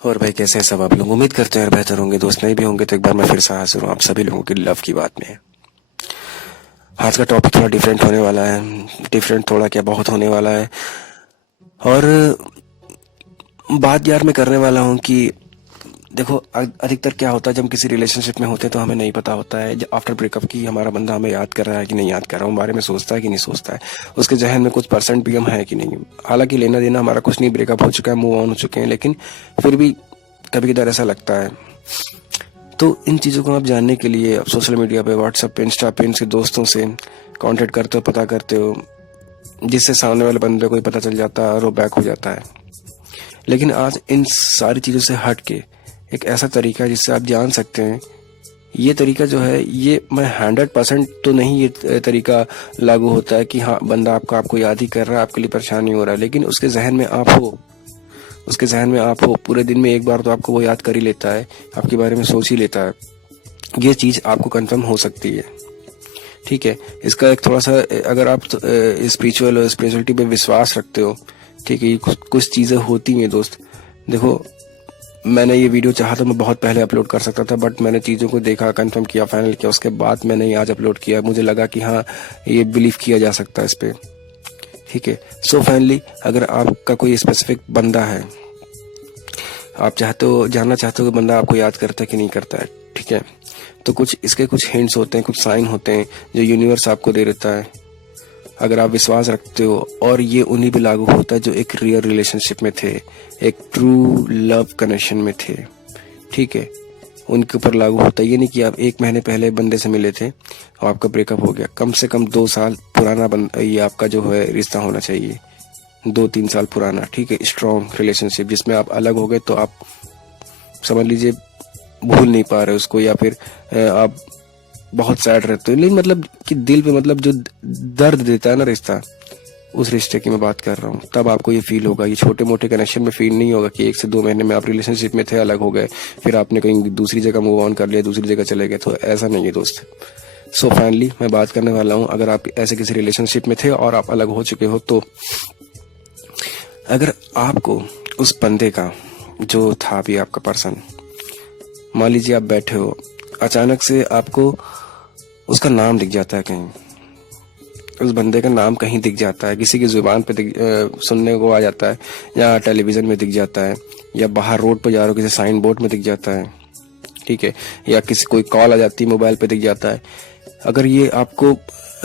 और भाई कैसे हैं सब आप लोग। उम्मीद करते हैं यार बेहतर होंगे। दोस्त नहीं भी होंगे तो एक बार मैं फिर से हाजिर हूँ आप सभी लोगों की लव की बात में। आज का टॉपिक थोड़ा डिफरेंट होने वाला है। डिफरेंट थोड़ा क्या बहुत होने वाला है। और बात यार मैं करने वाला हूँ कि देखो अधिकतर क्या होता है जब हम किसी रिलेशनशिप में होते हैं तो हमें नहीं पता होता है आफ्टर ब्रेकअप की हमारा बंदा हमें याद कर रहा है कि नहीं याद कर रहा है, हमारे में सोचता है कि नहीं सोचता है, उसके जहन में कुछ परसेंट भी हम है कि नहीं। हालांकि लेना देना हमारा कुछ नहीं, ब्रेकअप हो चुका है, मूव ऑन हो चुके हैं, लेकिन फिर भी कभी कदार ऐसा लगता है। तो इन चीज़ों को आप जानने के लिए आप सोशल मीडिया पे, व्हाट्सएप पे, इंस्टा पे इनसे दोस्तों से कांटेक्ट करते हो, पता करते हो, जिससे सामने वाले बंदे को ही पता चल जाता है और वो बैक हो जाता है। लेकिन आज इन सारी चीज़ों से हट के एक ऐसा तरीका है जिससे आप जान सकते हैं। ये तरीका जो है ये मैं 100% तो नहीं ये तरीका लागू होता है कि हाँ बंदा आपको याद ही कर रहा है, आपके लिए परेशान नहीं हो रहा है, लेकिन उसके जहन में आप हो, उसके जहन में आप हो, पूरे दिन में एक बार तो आपको वो याद कर ही लेता है, आपके बारे में सोच ही लेता है। ये चीज़ आपको कंफर्म हो सकती है। ठीक है, इसका एक थोड़ा सा अगर आप स्पिरिचुअल और स्पिरिचुअलिटी पे विश्वास रखते हो, ठीक है, ये कुछ चीज़ें होती हैं दोस्त। देखो मैंने ये वीडियो चाहा तो मैं बहुत पहले अपलोड कर सकता था, बट मैंने चीज़ों को देखा, कंफर्म किया, फाइनल किया, उसके बाद मैंने ये आज अपलोड किया। मुझे लगा कि हाँ ये बिलीव किया जा सकता है इस पर। ठीक है, सो फाइनली अगर आपका कोई स्पेसिफिक बंदा है, आप चाहते हो जानना चाहते हो कि बंदा आपको याद करता है कि नहीं करता है, ठीक है, तो कुछ इसके कुछ हिंट्स होते हैं, कुछ साइन होते हैं जो यूनिवर्स आपको दे देता है। अगर आप विश्वास रखते हो, और ये उन्हीं पे लागू होता है जो एक रियल रिलेशनशिप में थे, एक ट्रू लव कनेक्शन में थे, ठीक है, उनके ऊपर लागू होता है। ये नहीं कि आप 1 महीने पहले बंदे से मिले थे और आपका ब्रेकअप हो गया। कम से कम 2 साल पुराना ये आपका जो है रिश्ता होना चाहिए, 2-3 साल पुराना, ठीक है, स्ट्रॉन्ग रिलेशनशिप जिसमें आप अलग हो गए तो आप समझ लीजिए भूल नहीं पा रहे उसको, या फिर आप बहुत सैड रहते हो, लेकिन मतलब कि दिल पे मतलब जो दर्द देता है ना रिश्ता, उस रिश्ते की मैं बात कर रहा हूँ। तब आपको ये फील होगा। ये छोटे मोटे कनेक्शन में फील नहीं होगा कि 1 से 2 महीने में आप रिलेशनशिप में थे, अलग हो गए, फिर आपने कहीं दूसरी जगह मूव ऑन कर लिया, दूसरी जगह चले गए, तो ऐसा नहीं है दोस्त। सो फाइनली मैं बात करने वाला हूँ, अगर आप ऐसे किसी रिलेशनशिप में थे और आप अलग हो चुके हो, तो अगर आपको उस बंदे का जो था भी आपका पर्सन, मान लीजिए आप बैठे हो, अचानक से आपको उसका नाम दिख जाता है, कहीं उस बंदे का नाम कहीं दिख जाता है, किसी की जुबान पे सुनने को आ जाता है, या टेलीविजन में दिख जाता है, या बाहर रोड पर जा रहे हो किसी साइन बोर्ड में दिख जाता है, ठीक है, या किसी कोई कॉल आ जाती है मोबाइल पे दिख जाता है। अगर ये आपको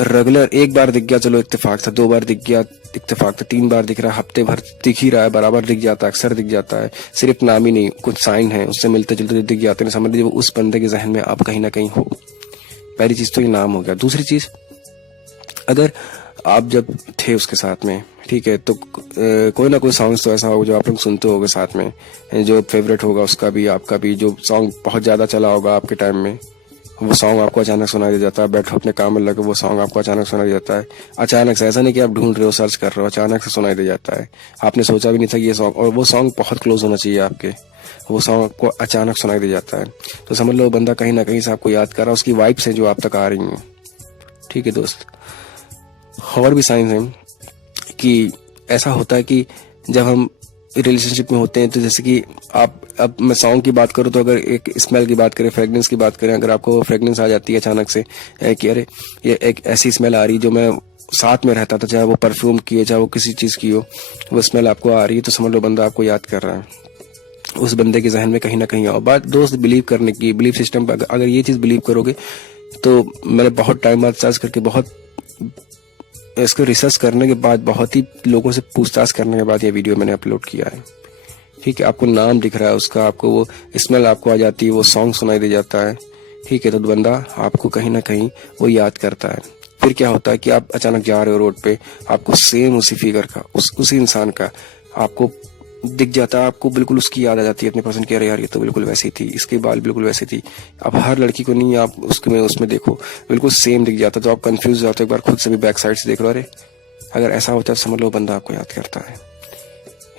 रेगुलर 1 बार दिख गया, चलो इत्तेफाक था, 2 बार दिख गया इत्तेफाक था, 3 बार दिख रहा है, हफ्ते भर दिख ही रहा है, बराबर दिख जाता है, अक्सर दिख जाता है, सिर्फ नाम ही नहीं कुछ साइन है उससे मिलते जुलते दिख जाते हैं, समझ लीजिए उस बंदे के जहन में आप कहीं ना कहीं हो। पहली चीज तो ये नाम हो गया। दूसरी चीज, अगर आप जब थे उसके साथ में, ठीक है, तो कोई ना कोई सॉन्ग्स तो ऐसा होगा जो आप लोग सुनते होगे साथ में, जो फेवरेट होगा उसका भी आपका भी, जो सॉन्ग बहुत ज्यादा चला होगा आपके टाइम में, वो सॉन्ग आपको अचानक सुनाई दे जाता है। बैठो अपने काम में लगे, वो सॉन्ग आपको अचानक सुनाई देता है। अचानक से, ऐसा नहीं कि आप ढूंढ रहे हो, सर्च कर रहे हो, अचानक से सुनाई दे जाता है। आपने सोचा भी नहीं था कि ये सॉन्ग, और वो सॉन्ग बहुत क्लोज होना चाहिए आपके, वो सॉन्ग आपको अचानक सुनाई दे जाता है, तो समझ लो बंदा कहीं ना कहीं से आपको याद कर रहा है, उसकी वाइब्स हैं जो आप तक आ रही हैं। ठीक है दोस्त, और भी साइंस हैं कि ऐसा होता है कि जब हम रिलेशनशिप में होते हैं, तो जैसे कि आप, अब मैं सॉन्ग की बात करूँ तो अगर एक स्मेल की बात करें, फ्रेग्रेंस की बात करें, अगर आपको फ्रेग्रेंस आ जाती है अचानक से कि अरे ये एक ऐसी स्मेल आ रही जो मैं साथ में रहता था, चाहे वो परफ्यूम की हो, चाहे वो किसी चीज़ की हो, वो स्मेल आपको आ रही है, तो समझ लो बंदा आपको याद कर रहा है। उस बंदे के जहन में कहीं ना कहीं आओ। बात दोस्त बिलीव करने की, बिलीव सिस्टम पर अगर ये चीज़ बिलीव करोगे, तो मैंने बहुत टाइम बाद सर्च करके, बहुत इसको रिसर्च करने के बाद, बहुत ही लोगों से पूछताछ करने के बाद ये वीडियो मैंने अपलोड किया है। ठीक है, आपको नाम दिख रहा है उसका, आपको वो स्मेल आपको आ जाती है, वो सॉन्ग सुनाई दे जाता है, ठीक है, तो बंदा आपको कहीं ना कहीं वो याद करता है। फिर क्या होता है कि आप अचानक जा रहे हो रोड पे, आपको सेम उसी फिगर का, उसी इंसान का आपको दिख जाता है, आपको बिल्कुल उसकी याद आ जाती है, अपने पसंद की, अरे यार ये तो बिल्कुल वैसी थी, इसके बाल बिल्कुल वैसी थी। अब हर लड़की को नहीं, आप उसमें देखो बिल्कुल सेम दिख जाता है, तो आप कंफ्यूज हो जाते हो, एक बार खुद से भी बैक साइड से देख लो, अरे अगर ऐसा होता है समझ लो बंदा आपको याद करता है।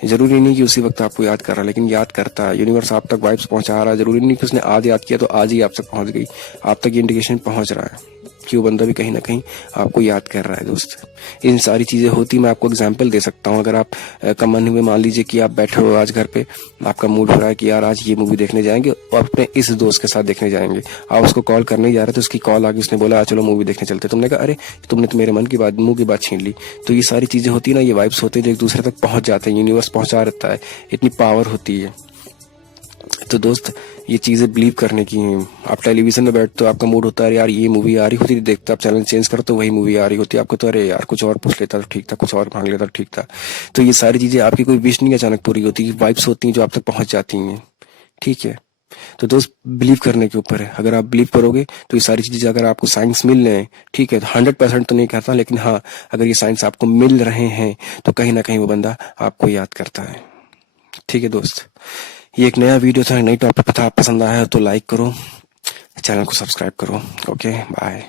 जरूरी नहीं कि उसी वक्त आपको याद कर रहा है, लेकिन याद करता है। यूनिवर्स आप तक वाइब्स पहुंचा रहा है, जरूरी नहीं कि उसने आज याद किया तो आज ही आप तक पहुंच गई, आप तक ये इंडिकेशन पहुंच रहा है। कि वो बंदा भी कहीं ना कहीं आपको याद कर रहा है दोस्त। इन सारी चीज़ें होती, मैं आपको एग्जाम्पल दे सकता हूँ। अगर आप कम मन हुए, मान लीजिए कि आप बैठे हो आज घर पे, आपका मूड हो रहा है कि यार आज ये मूवी देखने जाएंगे और अपने इस दोस्त के साथ देखने जाएंगे, आप उसको कॉल करने जा रहे थे, उसकी कॉल आ गई, उसने बोला चलो मूवी देखने चलते, तुमने कहा अरे तुमने तो मेरे मन की बात, मुंह की बात छीन ली। तो ये सारी चीज़ें होती है ना, ये वाइब्स होते हैं जो एक दूसरे तक पहुंच जाते हैं, यूनिवर्स पहुंचा रहता है, इतनी पावर होती है। तो दोस्त ये चीज़ें बिलीव करने की हैं। आप टेलीविजन में बैठते हो, आपका मूड होता है यार ये मूवी आ रही होती, देखते आप चैनल चेंज करो तो वही मूवी आ रही होती है आपको, तो अरे यार कुछ और पूछ लेता तो ठीक था, कुछ और मांग लेता तो ठीक था। तो ये सारी चीज़ें आपकी कोई विश नहीं अचानक पूरी होती, वाइब्स होती हैं जो आप तक पहुंच जाती हैं। ठीक है, तो दोस्त बिलीव करने के ऊपर है। अगर आप बिलीव करोगे तो ये सारी चीज़ें अगर आपको साइंस मिल रहे हैं, ठीक है, 100% तो नहीं कहता, लेकिन हाँ अगर ये साइंस आपको मिल रहे हैं तो कहीं ना कहीं वो बंदा आपको याद करता है। ठीक है दोस्त, ये एक नया वीडियो था, नई टॉपिक था, पसंद आया तो लाइक करो, चैनल को सब्सक्राइब करो। Okay bye.